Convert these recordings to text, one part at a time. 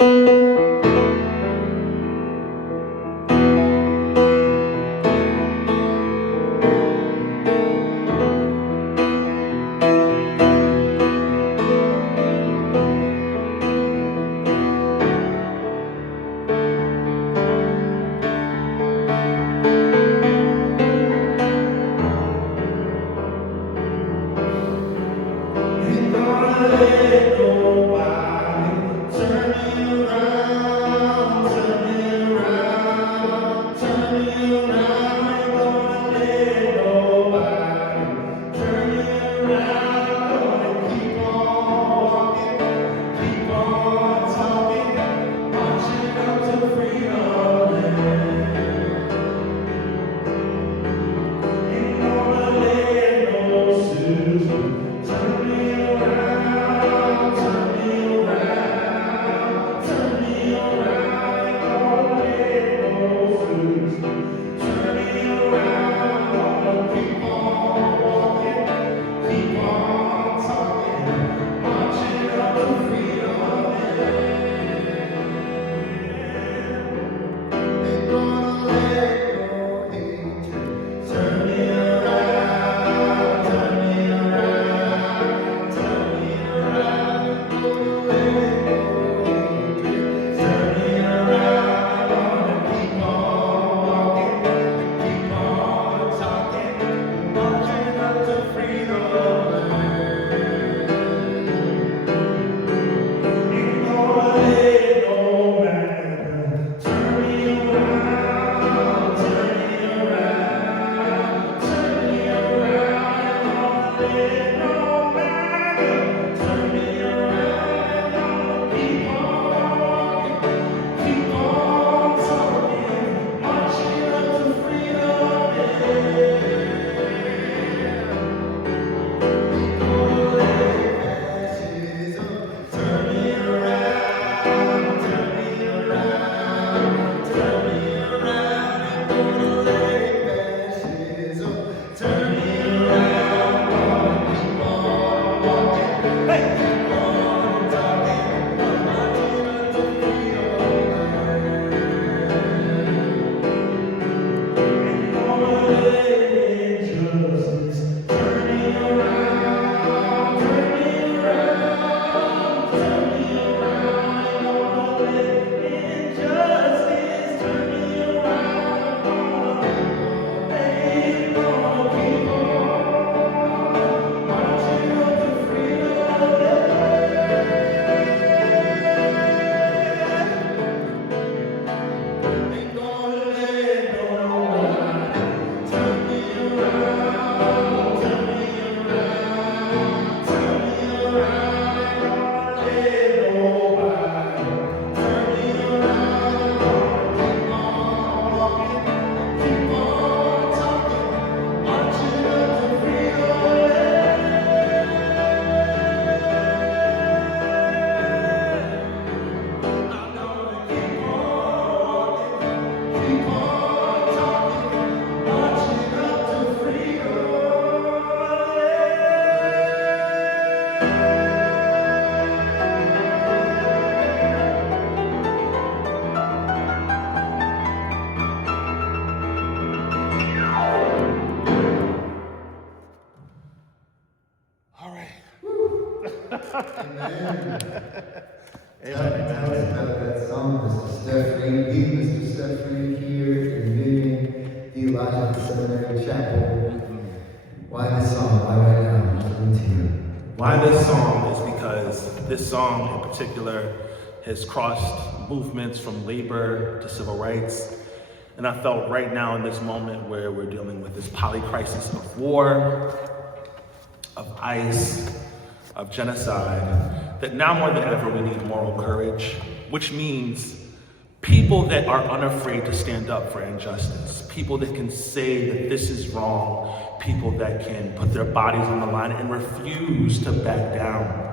Amen. About that song, Mr. Steff Reed, Mr. Steff Reed here in Union Theological Seminary Chapel. Why this song? Why right now? Why this song is because this song in particular has crossed movements from labor to civil rights. And I felt right now in this moment where we're dealing with this polycrisis of war, of ICE, of genocide, that now more than ever we need moral courage, which means people that are unafraid to stand up for injustice, people that can say that this is wrong, people that can put their bodies on the line and refuse to back down.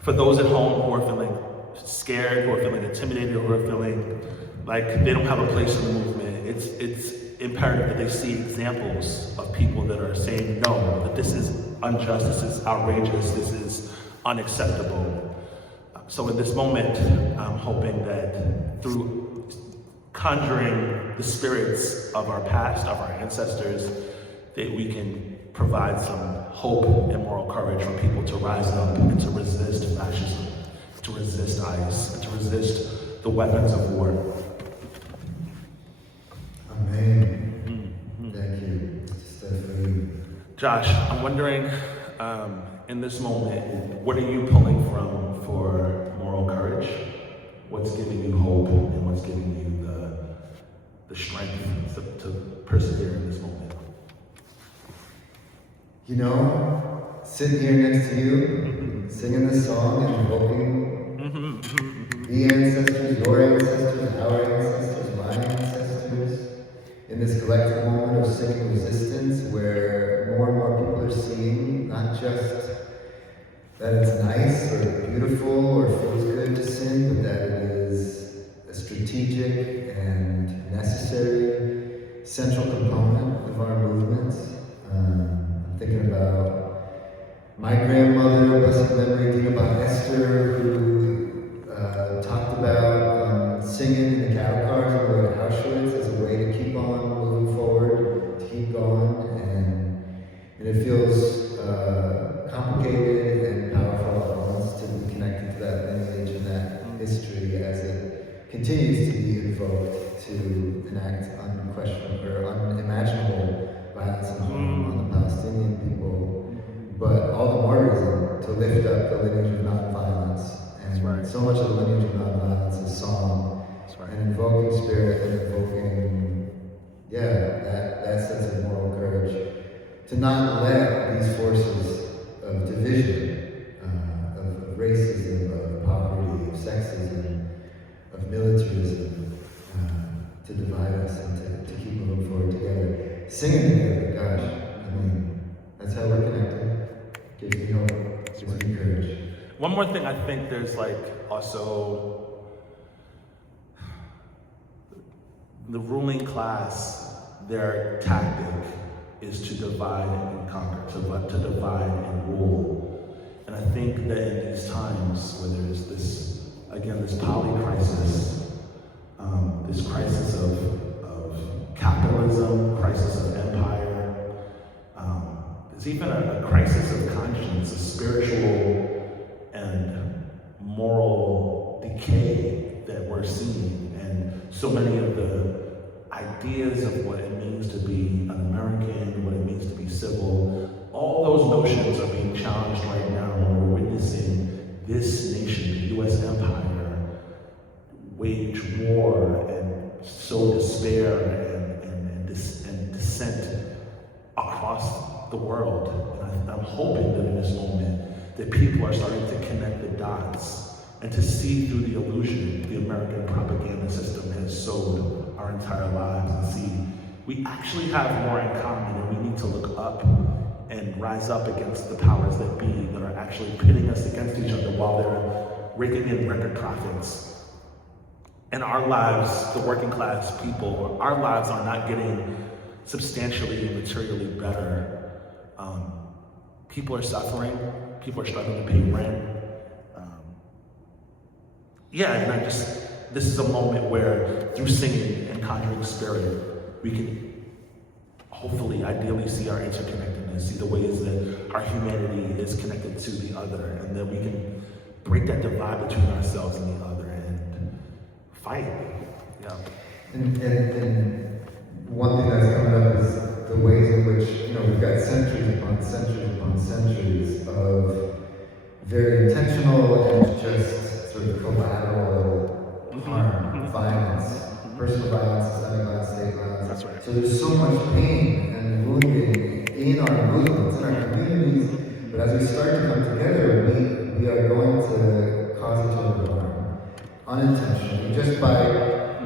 For those at home who are feeling scared, who are feeling intimidated, who are feeling like they don't have a place in the movement, it's imperative that they see examples of people that are saying no, that this is unjust, this is outrageous, this is unacceptable. So in this moment, I'm hoping that through conjuring the spirits of our past, of our ancestors, that we can provide some hope and moral courage for people to rise up and to resist fascism, to resist ICE, and to resist the weapons of war. Amen. Thank you, Steff Reed. Josh, I'm wondering, in this moment, what are you pulling from for moral courage? What's giving you hope and what's giving you the strength to persevere in this moment? You know, sitting here next to you, singing this song and invoking the ancestors, your ancestors, our ancestors, my ancestors, in this collective moment of singing resistance where more and more people are seeing not just that it's nice or beautiful or feels good to sing, but that it is a strategic and necessary central component of our movements. I'm thinking about my grandmother, blessed memory, thinking about Esther, who talked about singing in the cattle cars on the way to Auschwitz as a way to keep on moving forward, to keep going, and it feels complicated and powerful at once to be connected to that lineage and that history as it continues to be invoked to enact unquestionable or unimaginable violence on the Palestinian people, but all the more reason to lift up the lineage of nonviolence. And so much of the lineage of nonviolence is song and invoking spirit and invoking, that sense of moral courage to not let these forces of division, of racism, of poverty, of sexism, of militarism, to divide us and to keep moving forward together. Singing together, gosh, I mean, that's how we're connected. Gives me hope, gives me courage. One more thing, I think there's also the ruling class, their tactic is to divide and conquer, to divide and rule. And I think that in these times where there's this poly crisis, this crisis of capitalism, crisis of empire, there's even a crisis of conscience, a spiritual and moral decay that we're seeing. And so many of the ideas of what it means to be an American, what it means to be civil, all those notions are being challenged right now when we're witnessing this nation, the U.S. empire, wage war and sow despair and dissent across the world. And I'm hoping that in this moment that people are starting to connect the dots and to see through the illusion the American propaganda system has sowed our entire lives and see we actually have more in common, and we need to look up and rise up against the powers that be that are actually pitting us against each other while they're raking in record profits. And our lives, the working class people, our lives are not getting substantially and materially better. People are suffering, people are struggling to pay rent. And this is a moment where through singing and conjuring spirit, we can hopefully, ideally see our interconnectedness, see the ways that our humanity is connected to the other, and that we can break that divide between ourselves and the other and fight. Yeah. And one thing that's coming up is the ways in which, we've got centuries upon centuries of very intentional and just sort of collateral harm, violence, personal violence, systemic violence, state violence. That's right. So there's so much pain and wounding in our movements, in our communities, but as we start to come together, we are going to cause each other harm, unintentionally, just by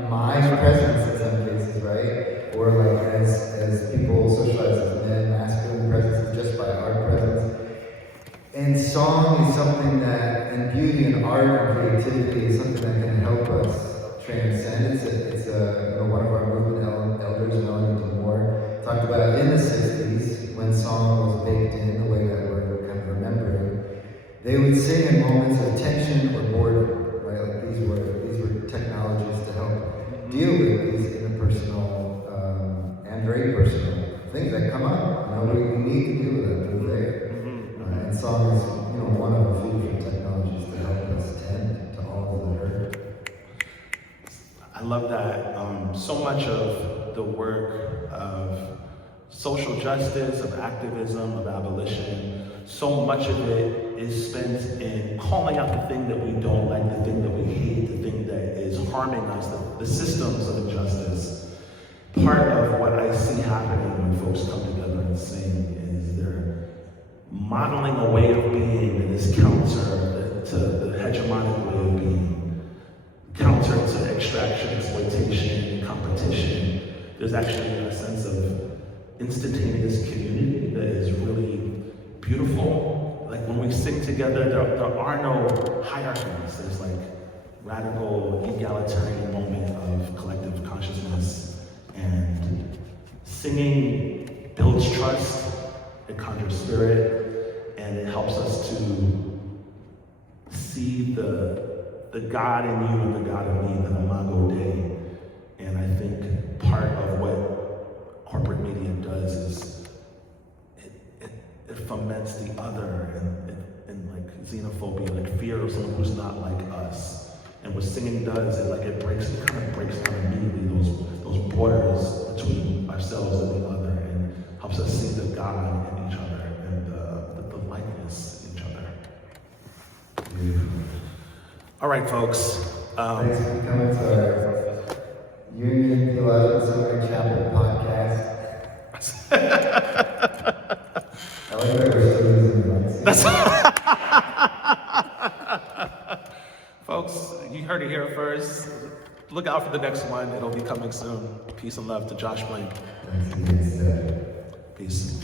my presence in some cases, right? Or like as people socialize as men, masculine presence, just by our presence. And song is something that, and beauty and art and creativity is something that can help us transcend. It's one of our movement elders, Melanie Moore, talked about in the 60s, when song was baked in the way that we're kind of remembering. They would sing in moments of tension or boredom I love that so much of the work of social justice, of activism, of abolition, so much of it is spent in calling out the thing that we don't like, the thing that we hate, the thing that is harming us, the systems of injustice. Part of what I see happening when folks come together and sing is they're modeling a way of being that is counter to the hegemonic way of being, counter to extraction, exploitation, competition. There's actually a sense of instantaneous community that is really beautiful. Like when we sing together, there are no hierarchies. There's like radical egalitarian moment of collective consciousness. And singing builds trust, it conjures spirit, and it helps us to see the God in you and the God in me, the Imago Dei. And I think part of what corporate media does is it foments the other and like xenophobia, like fear of someone who's not like us. And what singing does is it kind of breaks down immediately those borders between ourselves and the other, and helps us see the God in each other and the likeness in each other. Beautiful. All right, folks. Thanks for coming to our Union Theological Seminary Chapel podcast. I like that we're still using the lights. Folks, you heard it here first. Look out for the next one. It'll be coming soon. Peace and love to Josh Blaine. Thanks again, Steff. Peace.